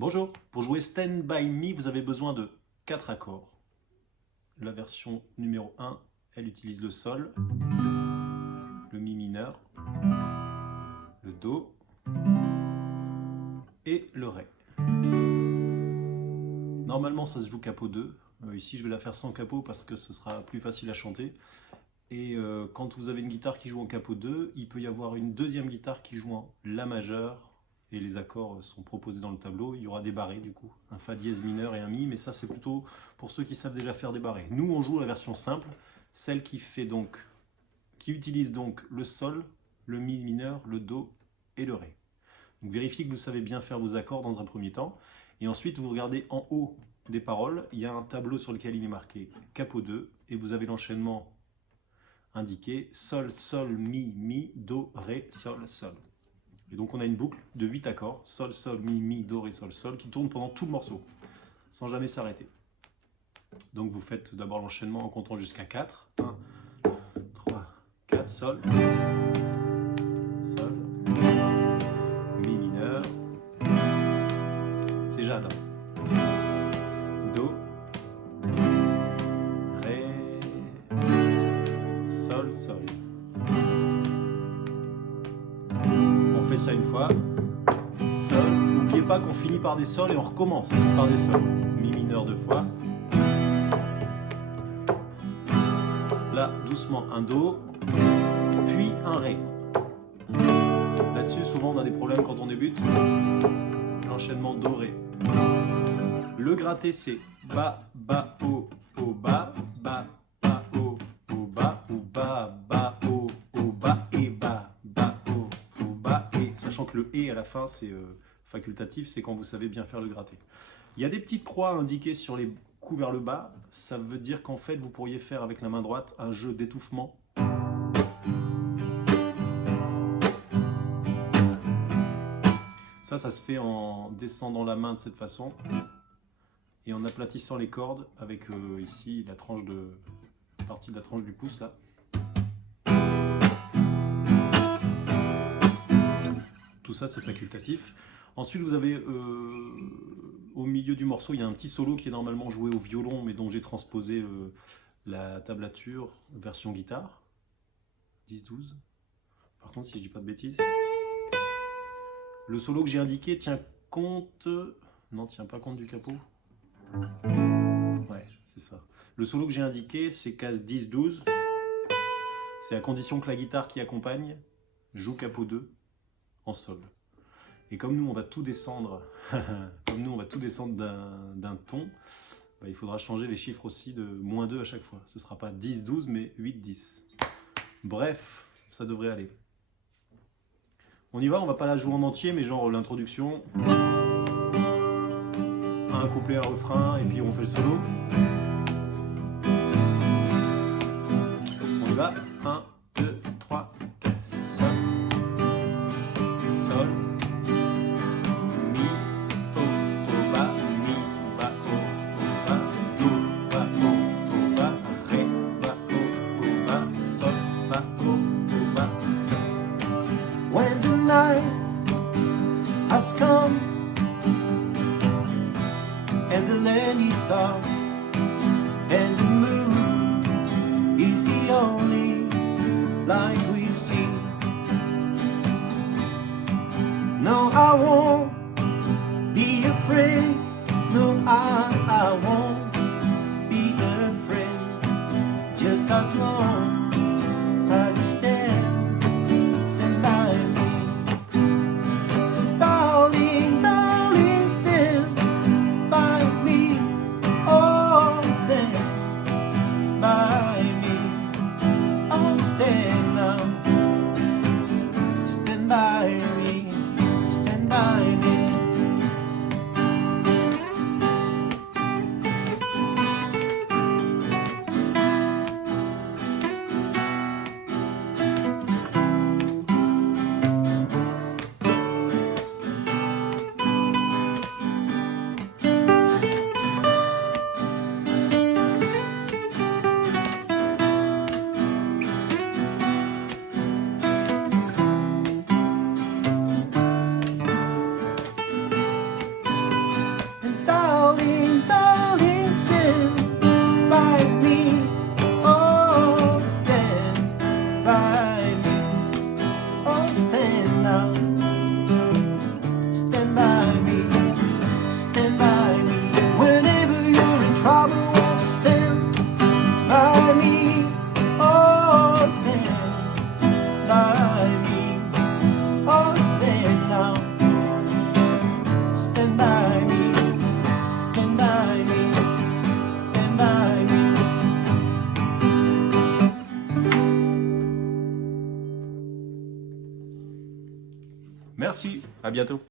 Bonjour, pour jouer Stand By Me, vous avez besoin de 4 accords. La version numéro 1, elle utilise le Sol, le Mi mineur, le Do et le Ré. Normalement, ça se joue capo 2. Ici, je vais la faire sans capo parce que ce sera plus facile à chanter. Et quand vous avez une guitare qui joue en capo 2, il peut y avoir une deuxième guitare qui joue en La majeur. Et les accords sont proposés dans le tableau. Il y aura des barrés du coup, un Fa dièse mineur et un Mi, mais ça c'est plutôt pour ceux qui savent déjà faire des barrés. Nous on joue la version simple, celle qui utilise donc le Sol, le Mi mineur, le Do et le Ré. Donc vérifiez que vous savez bien faire vos accords dans un premier temps, et ensuite vous regardez en haut des paroles, il y a un tableau sur lequel il est marqué capo 2, et vous avez l'enchaînement indiqué Sol, Sol, Mi, Mi, Do, Ré, Sol, Sol. Et donc on a une boucle de 8 accords, Sol, Sol, Mi, Mi, Do, Ré, Sol, Sol, qui tourne pendant tout le morceau, sans jamais s'arrêter. Donc vous faites d'abord l'enchaînement en comptant jusqu'à 4. 1, 3, 4, Sol, Sol, Mi mineur, c'est Jade, Do, Ré, Sol, Sol. On fait ça une fois, Sol, n'oubliez pas qu'on finit par des Sols et on recommence par des Sols. Mi mineur 2 fois. Là, doucement, un Do, puis un Ré. Là-dessus, souvent on a des problèmes quand on débute. L'enchaînement Do-Ré. Le gratté, c'est Ba, Ba, O, O, Ba, Ba, Ba, O, O, Ba, ou Ba, Ba, O, O, Ba, et Ba, Ba, O, O, Ba, et. Sachant que le Et à la fin, c'est facultatif, c'est quand vous savez bien faire le gratté. Il y a des petites croix indiquées sur les coups vers le bas, ça veut dire qu'en fait vous pourriez faire avec la main droite un jeu d'étouffement. Ça se fait en descendant la main de cette façon et en aplatissant les cordes avec ici la partie de la tranche du pouce là. Tout ça c'est facultatif. Ensuite vous avez au milieu du morceau, il y a un petit solo qui est normalement joué au violon, mais dont j'ai transposé la tablature version guitare. 10-12. Par contre, si je dis pas de bêtises. Le solo que j'ai indiqué tient compte... Non, tient pas compte du capo. Ouais, c'est ça. Le solo que j'ai indiqué, c'est case 10-12. C'est à condition que la guitare qui accompagne joue capo 2 en sol. Et comme nous on va tout descendre, d'un ton, bah, il faudra changer les chiffres aussi de -2 à chaque fois. Ce ne sera pas 10-12 mais 8-10. Bref, ça devrait aller. On y va, on va pas la jouer en entier, mais genre l'introduction, un couplet, un refrain, et puis on fait le solo. On y va, 1, 2, 3, 4, Sol, Sol, when the night has come and the land is dark and the moon is the only light we see. No, I won't be afraid. No, I won't be afraid. Just as long as you stand by me. So darling, darling, stand by me. Oh, stand by me. Oh, stand now. Stand by me. Stand by me. by me, stand by me. Merci, à bientôt.